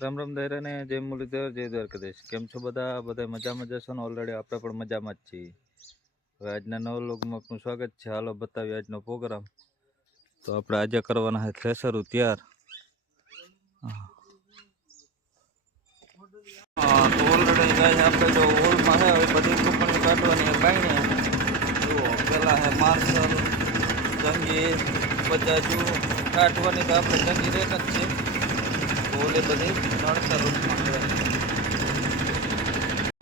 રામ રામ દાયરાને જય મુરલીધર, જય દ્વારકાધીશ. કેમ છો બધા? બધા મજામાં જશો ને? ઓલરેડી આપણે પણ મજામાં જ છીએ. હવે આજના નવ લોગમાં આપનું સ્વાગત છે. હાલો બતાવીએ આજનો પ્રોગ્રામ. તો આપણે આજે કરવાના છે થ્રેસરું તૈયાર હા. હા, તો ઓલરેડી ગાય આપણે જો હોલમાં છે, હવે બધી કૂપનની કાઢવાની બાઈને જુઓ, પેલા છે માર્શલ, જંગી બજાજુ કાઢવાની તો આપણે જંગી રેટ જ છે. ઓલે બધી નડતર રૂપમાં છે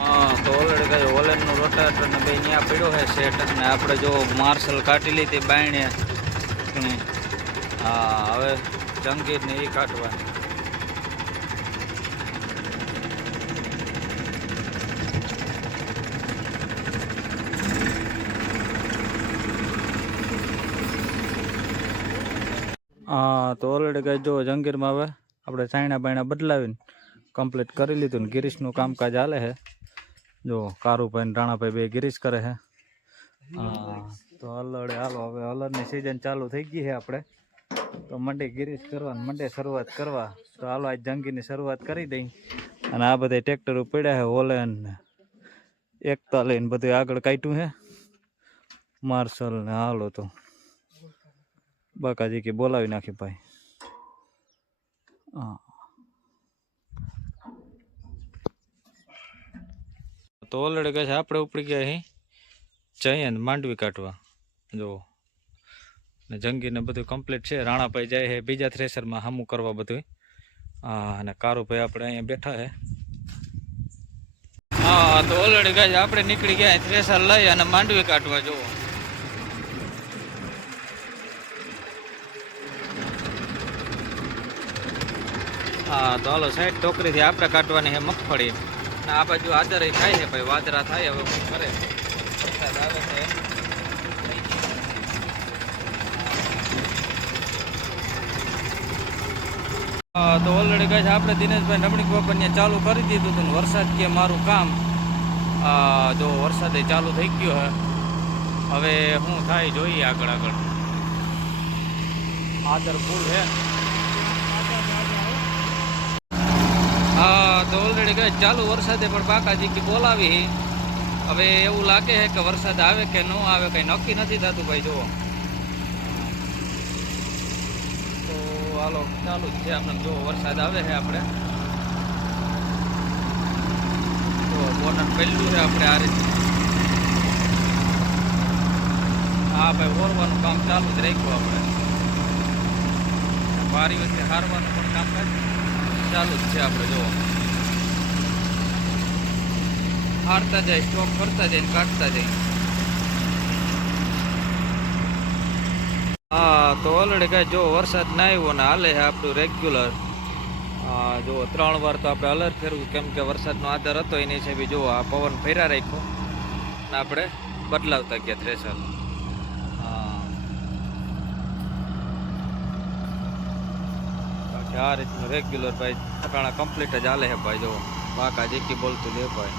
હા તો ઓલરેડી કઈ ઓલેનનું રોટાટર ને બે ત્યાં પડ્યો છે સેટ ને આપણે જો માર્શલ કાઢી લીધી બાયણે હા હવે જંગીર ને એ કાઢવા હા તો ઓલરેડી કઈ જો જંગીરમાં હવે આપણે ચાઇણા બાયણા બદલાવીને કમ્પ્લીટ કરી લીધું ને ગિરીશનું કામકાજ હાલે છે. જો કારુભાઈ ને રાણાભાઈ બે ગિરીશ કરે છે. તો હલડે હાલો, હવે હલરની સિઝન ચાલુ થઈ ગઈ છે આપણે. તો મંડે ગિરીશ કરવા મંડે શરૂઆત કરવા. તો હાલો, આજ જંગીની શરૂઆત કરી દઈ. અને આ બધા ટ્રેક્ટરો પડ્યા છે ઓલેન એકતા લઈને બધું આગળ કાઢ્યું છે. માર્શલ ને હાલો તો. બાકાજી કે બોલાવી નાખી ભાઈ. તો ઓલરેડી કહે છે, આપણે ઉપડી ગયા અહીં ને માંડવી કાઢવા. જો, ને જંગીને બધું કમ્પ્લીટ છે. રાણાભાઈ જાય છે બીજા થ્રેસરમાં હામું કરવા બધું. અને કારુભાઈ આપણે અહીંયા બેઠા છે હા, તો ઓલરેડી કહે આપણે નીકળી ગયા થ્રેસર લઈ અને માંડવી કાઢવા, જુઓ. હા, તો હાલો, સાઈડ ટોકરીથી આપણે કાઢવાની છે મગફળી. અને આ બાજુ આદર થાય છે, ભાઈ, વાદરા થાય, હવે શું કરે. વરસાદ આવે છે. તો ઓલરેડી કહે છે, આપણે દિનેશભાઈ રમણીક ને ચાલુ કરી દીધું હતું વરસાદ કે મારું કામ. જો વરસાદ ચાલુ થઈ ગયો હે. હવે શું થાય જોઈએ આગળ આગળ. આદર ફૂલ છે. હા, તો ઓલરેડી કહે, ચાલુ વરસાદે પણ બાકાજી કે બોલાવી. હવે એવું લાગે છે કે વરસાદ આવે કે ન આવે, કંઈ નક્કી નથી થતું ભાઈ, જુઓ. તો હાલો, ચાલુ જ છે આપણે જો વરસાદ આવે છે આપણે. તો બોનટ પહેલું છે આપણે આ રીતે. હા, ભાઈ, ઓરવાનું કામ ચાલુ જ રાખ્યું આપણે. બારી વચ્ચે હારવાનું પણ કામકાજ ચાલુ જ છે આપણે જો હારતા જાય, સ્ટોક કરતા જાય કાઢતા જાય. હા, તો ઓલરેડી કાંઈ જો વરસાદ ના આવ્યો ને હાલે છે આપણું રેગ્યુલર જો ત્રણ વાર તો આપણે અલર્ટ ફેરવું કેમ કે વરસાદનો આધાર હતો, એની છે બી જો આ પવન ફેરા રાખ્યો. આપણે બદલાવતા ગયા થ્રેસર હા બાકી આ રેગ્યુલર ભાઈ ઠકાણા કમ્પ્લીટ જ હાલે છે ભાઈ જો બાકા જેકી બોલતું લે ભાઈ.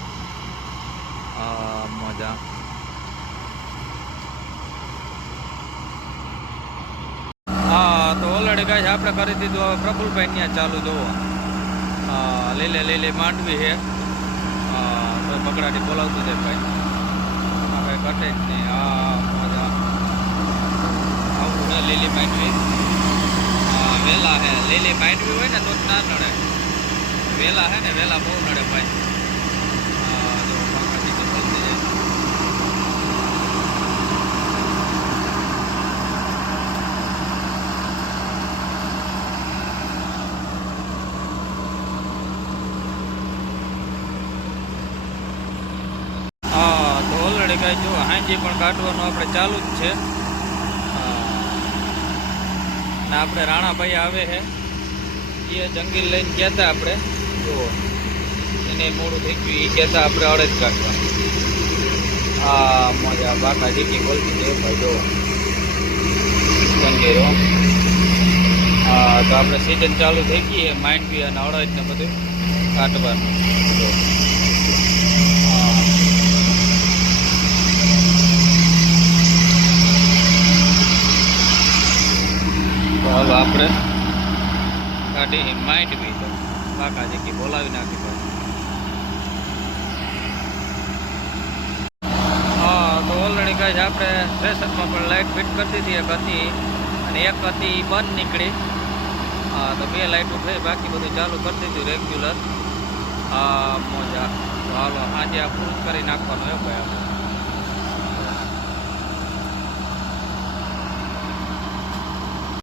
હા મજા. હા તો ઓલરેડી ગાય આપણે કરી દીધું, હવે પ્રફુલભાઈ ત્યાં ચાલુ જોવો હા લીલે લીલે માંડવી છે. હા બગડાટી બોલાવતું છે ભાઈ. હા ભાઈ ઘટે જ નહીં. હા મજા. આવું લીલી માંડવી. વેલા હે. લીલી પાડવી હોય ને તો ના નડે. વેલા હે ને, વેલા બહુ નડે ભાઈ. ઓલરેડી કાંઈ જો, હાંજી પણ કાઢવાનું આપણે ચાલુ જ છે. ને આપણે રાણાભાઈ આવે છે એ જંગીલ લઈને ગયા હતા આપણે. જુઓ. એને મોડું થઈ ગયું એ કહેતા આપણે અડદ કાઢવા. હા, મજા, બાકા જીકી બોલતી છે ભાઈ, જુઓ. જંગીર હા. તો આપણે સિઝન ચાલુ થઈ ગઈ માઇન્ડ બી અને અડજ ને બધું કાઢવાનું. તો હાલો આપણે કાઢી માઇન્ડ બી તો કાકાજી કી બોલાવી નાખી ભાઈ. હા, તો ઓલરેડી કાંઈ આપણે સ્ટેશનમાં પણ લાઇટ ફિટ કરી દીધી એક હતી અને એક હતી બંધ નીકળી. હા, તો બે લાઇટો થઈ બાકી બધું ચાલુ કરી દીધું રેગ્યુલર હા, મોજા. તો હાલો, આજે આ પૂરું કરી નાખવાનું એવું ભાઈ આપણે.